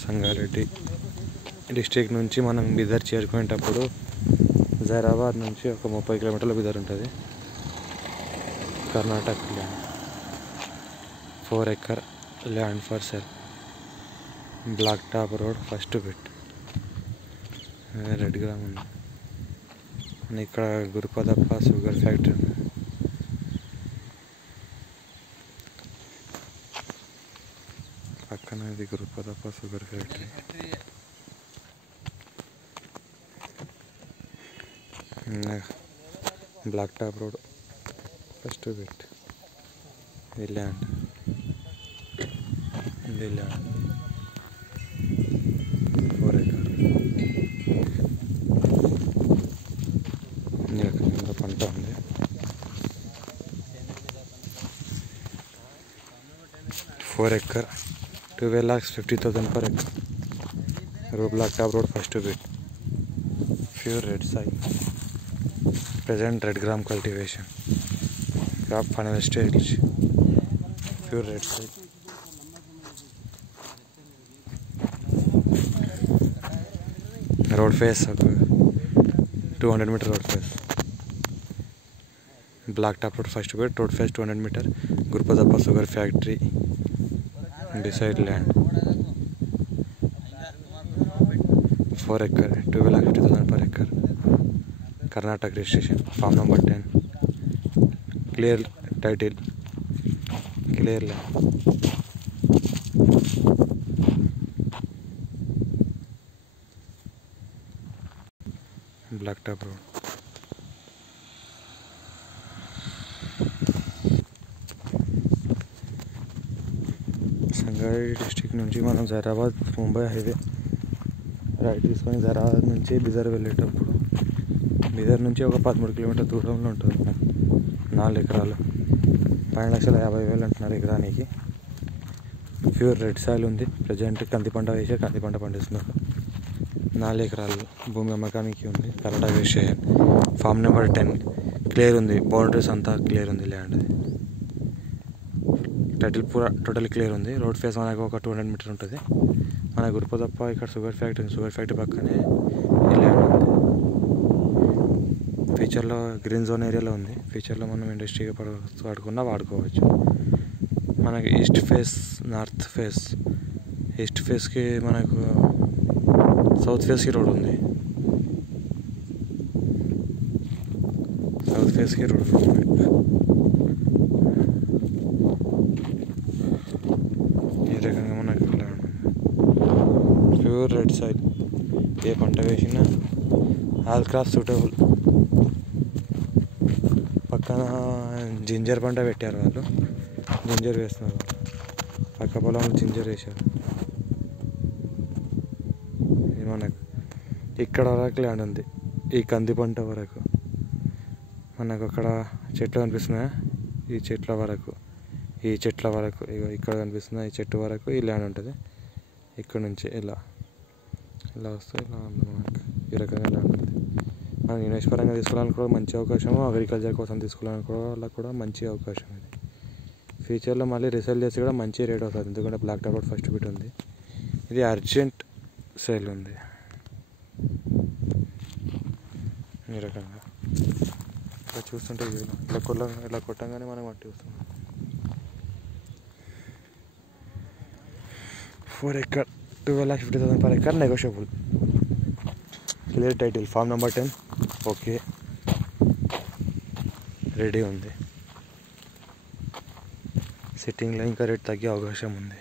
Sangareddy district నుంచి మనం బిదర్ చేరుకునేటప్పుడు జైరాబాద్ నుంచి ఒక 30 కిలోమీటర్ల బిదర్ ఉంటుంది. Karnataka land 4 acre land for sale. Black top road first bit. Red gram ఉంది. ఇక్కడ గురుపదప్ప షుగర్ ఫ్యాక్టరీ ఉంది. పక్కన ఇది Gurupadappa sugar factory. Black top road first bit. ఇది ల్యాండ్ 4 ఎకర్. ఈ రకమైన పంట ఉంది. Four acre 12,50,000 per acre. Black Top Road first bit. Pure red soil. Present red gram cultivation. Crop final stage. Pure red soil. Road face 200 meter road face. Black Top Road first bit. Road face 200 meter. Gurupadappa sugar factory. Beside land 4 acre 12,50,000 per acre. Karnataka registration. Farm number 10. Clear title. Clear land. Black Top Road. Sangareddy district నుంచి మనం Zaheerabad Mumbai highway right తీసుకొని జైరాబాద్ నుంచి బిదర్ వెళ్ళేటప్పుడు బిదర్ నుంచి ఒక 13 kilometre దూరంలో ఉంటుంది. 4 ఎకరాలు 12,50,000 అంటున్నారు ఎకరానికి. ప్యూర్ రెడ్ సాయిల్ ఉంది. ప్రజెంట్ కంది పంట వేసే కంది పంట పండిస్తున్నారు. 4 ఎకరాలు భూమి అమ్మకానికి ఉంది. Karnataka registration. Form number 10 clear ఉంది. బౌండరీస్ అంతా క్లియర్ ఉంది. ల్యాండ్ టైటిల్ పూరా టోటల్ క్లియర్ ఉంది. రోడ్ ఫేస్ మనకు ఒక 200 మీటర్ ఉంటుంది. మన గురుపదప్ప ఇక్కడ షుగర్ ఫ్యాక్టరీ పక్కనే ఈ ల్యాండ్ ఉంది. ఫ్యూచర్లో గ్రీన్ జోన్ ఏరియాలో ఉంది. ఫ్యూచర్లో మనం ఇండస్ట్రీగా వాడుకున్నా వాడుకోవచ్చు. మనకి east face north face. East ఫేస్కి మనకు సౌత్ ఫేస్కి రోడ్ ఉంది. సౌత్ ఫేస్కి రోడ్ ఉంది. ఈ రకంగా మనకు ప్యూర్ రెడ్ సాయిల్. ఏ పంట వేసినా ఆల్ క్రాప్ సూటబుల్. పక్కన జింజర్ పంట పెట్టారు వాళ్ళు. జింజర్ వేస్తున్నారు. పక్క పొలంలో జింజర్ వేశారు. ఇది మనకు ఇక్కడ వరకు ల్యాండ్ ఉంది. ఈ కంది పంట వరకు మనకు అక్కడ చెట్లు కనిపిస్తున్నాయా? ఈ చెట్ల వరకు ఇక్కడ కనిపిస్తున్న ఈ చెట్టు వరకు ఈ ల్యాండ్ ఉంటుంది. ఇక్కడ నుంచి ఇలా వస్తే ఇలా ఉంది. మనకు ఈ రకంగా ల్యాండ్ ఉంది. మనం ఇన్వెస్ట్ పరంగా తీసుకోవడానికి కూడా మంచి అవకాశము. అగ్రికల్చర్ కోసం తీసుకోవడానికి కూడా మంచి అవకాశం ఇది. ఫ్యూచర్లో మళ్ళీ రీసేల్ చేసి కూడా మంచి రేట్ అవుతుంది. ఎందుకంటే black top road first bit ఉంది. ఇది అర్జెంట్ సేల్ ఉంది. ఈ రకంగా ఇలా చూస్తుంటే ఇలా కొట్టంగానే మనం మట్టి వస్తుంది. 4 acre 12,50,000 per acre negotiable. Clear title. Farm number 10 okay ready ఉంది. సిట్టింగ్లో ఇంకా రేట్ తగ్గే అవకాశం ఉంది.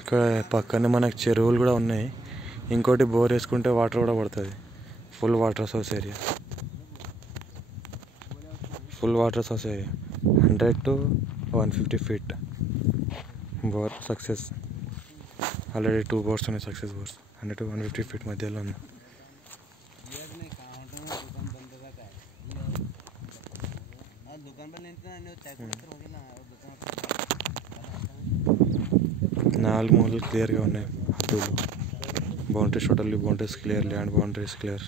ఇక్కడ పక్కనే మనకు చెరువులు కూడా ఉన్నాయి. ఇంకోటి బోర్ వేసుకుంటే వాటర్ కూడా పడుతుంది. Full water source area. 100 to 150 feet bore success. Already 2 bores ఉన్నాయి. సక్సెస్ బోర్స్ 100 to 150 feet మధ్యలో ఉంది. నాలుగు మూలలు క్లియర్గా ఉన్నాయి. Boundaries totally boundaries clear. Land boundaries clear.